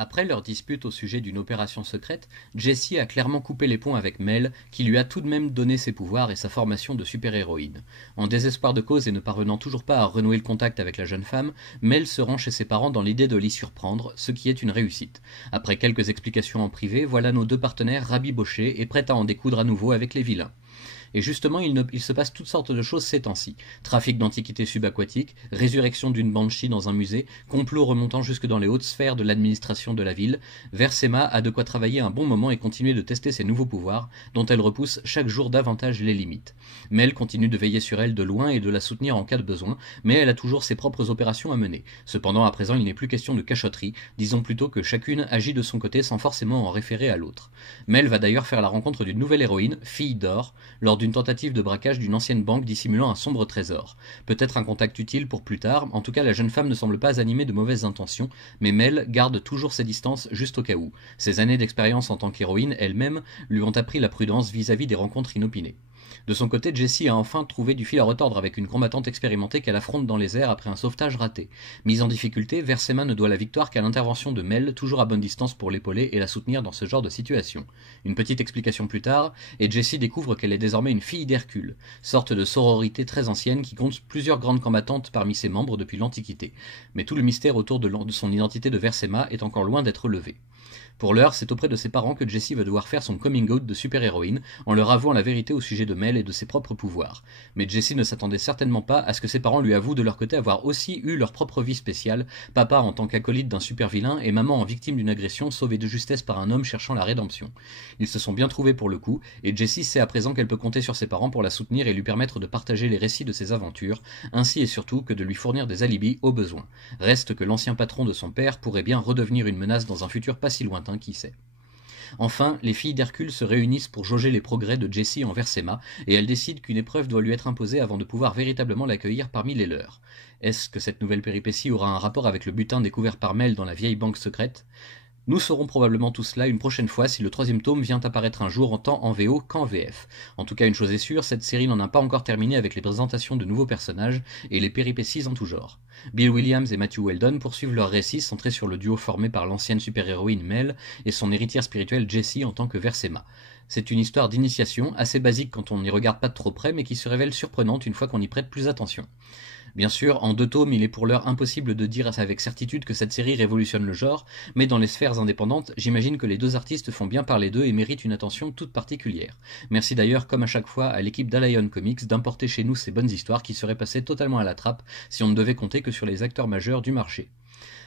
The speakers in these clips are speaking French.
Après leur dispute au sujet d'une opération secrète, Jessie a clairement coupé les ponts avec Mel, qui lui a tout de même donné ses pouvoirs et sa formation de super-héroïne. En désespoir de cause et ne parvenant toujours pas à renouer le contact avec la jeune femme, Mel se rend chez ses parents dans l'idée de l'y surprendre, ce qui est une réussite. Après quelques explications en privé, voilà nos deux partenaires rabibochés et prêts à en découdre à nouveau avec les vilains. Et justement, il se passe toutes sortes de choses ces temps-ci. Trafic d'antiquités subaquatiques, résurrection d'une banshee dans un musée, complot remontant jusque dans les hautes sphères de l'administration de la ville. Versema a de quoi travailler un bon moment et continuer de tester ses nouveaux pouvoirs, dont elle repousse chaque jour davantage les limites. Mel continue de veiller sur elle de loin et de la soutenir en cas de besoin, mais elle a toujours ses propres opérations à mener. Cependant, à présent, il n'est plus question de cachotterie, disons plutôt que chacune agit de son côté sans forcément en référer à l'autre. Mel va d'ailleurs faire la rencontre d'une nouvelle héroïne, Fille d'Or, lors d'une tentative de braquage d'une ancienne banque dissimulant un sombre trésor. Peut-être un contact utile pour plus tard, en tout cas la jeune femme ne semble pas animée de mauvaises intentions, mais Mel garde toujours ses distances juste au cas où. Ses années d'expérience en tant qu'héroïne elle-même lui ont appris la prudence vis-à-vis des rencontres inopinées. De son côté, Jessie a enfin trouvé du fil à retordre avec une combattante expérimentée qu'elle affronte dans les airs après un sauvetage raté. Mise en difficulté, Versema ne doit la victoire qu'à l'intervention de Mel, toujours à bonne distance pour l'épauler et la soutenir dans ce genre de situation. Une petite explication plus tard, et Jessie découvre qu'elle est désormais une fille d'Hercule, sorte de sororité très ancienne qui compte plusieurs grandes combattantes parmi ses membres depuis l'Antiquité. Mais tout le mystère autour de son identité de Versema est encore loin d'être levé. Pour l'heure, c'est auprès de ses parents que Jessie va devoir faire son coming out de super-héroïne, en leur avouant la vérité au sujet de Mel et de ses propres pouvoirs. Mais Jessie ne s'attendait certainement pas à ce que ses parents lui avouent de leur côté avoir aussi eu leur propre vie spéciale, papa en tant qu'acolyte d'un super-vilain et maman en victime d'une agression sauvée de justesse par un homme cherchant la rédemption. Ils se sont bien trouvés pour le coup, et Jessie sait à présent qu'elle peut compter sur ses parents pour la soutenir et lui permettre de partager les récits de ses aventures, ainsi et surtout que de lui fournir des alibis au besoin. Reste que l'ancien patron de son père pourrait bien redevenir une menace dans un futur pas si lointain, qui sait. Enfin, les filles d'Hercule se réunissent pour jauger les progrès de Jessie en Versema, et elles décident qu'une épreuve doit lui être imposée avant de pouvoir véritablement l'accueillir parmi les leurs. Est-ce que cette nouvelle péripétie aura un rapport avec le butin découvert par Mel dans la vieille banque secrète ? Nous saurons probablement tout cela une prochaine fois si le troisième tome vient apparaître un jour en tant en VO qu'en VF. En tout cas, une chose est sûre, cette série n'en a pas encore terminé avec les présentations de nouveaux personnages et les péripéties en tout genre. Bill Williams et Matthew Weldon poursuivent leur récit centré sur le duo formé par l'ancienne super-héroïne Mel et son héritière spirituelle Jessie en tant que Versema. C'est une histoire d'initiation, assez basique quand on n'y regarde pas de trop près, mais qui se révèle surprenante une fois qu'on y prête plus attention. Bien sûr, en 2 tomes, il est pour l'heure impossible de dire avec certitude que cette série révolutionne le genre, mais dans les sphères indépendantes, j'imagine que les deux artistes font bien parler d'eux et méritent une attention toute particulière. Merci d'ailleurs, comme à chaque fois, à l'équipe d'Alion Comics d'importer chez nous ces bonnes histoires qui seraient passées totalement à la trappe si on ne devait compter que sur les acteurs majeurs du marché.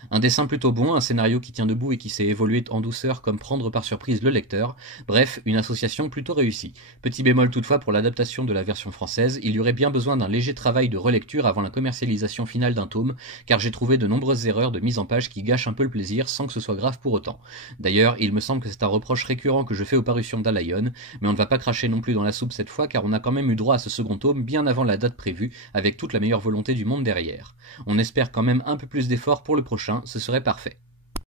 Un dessin plutôt bon, un scénario qui tient debout et qui s'est évolué en douceur comme prendre par surprise le lecteur, bref, une association plutôt réussie. Petit bémol toutefois pour l'adaptation de la version française, il y aurait bien besoin d'un léger travail de relecture avant la commercialisation finale d'un tome, car j'ai trouvé de nombreuses erreurs de mise en page qui gâchent un peu le plaisir sans que ce soit grave pour autant. D'ailleurs, il me semble que c'est un reproche récurrent que je fais aux parutions d'Alion, mais on ne va pas cracher non plus dans la soupe cette fois car on a quand même eu droit à ce second tome bien avant la date prévue, avec toute la meilleure volonté du monde derrière. On espère quand même un peu plus d'efforts pour le prochain, ce serait parfait.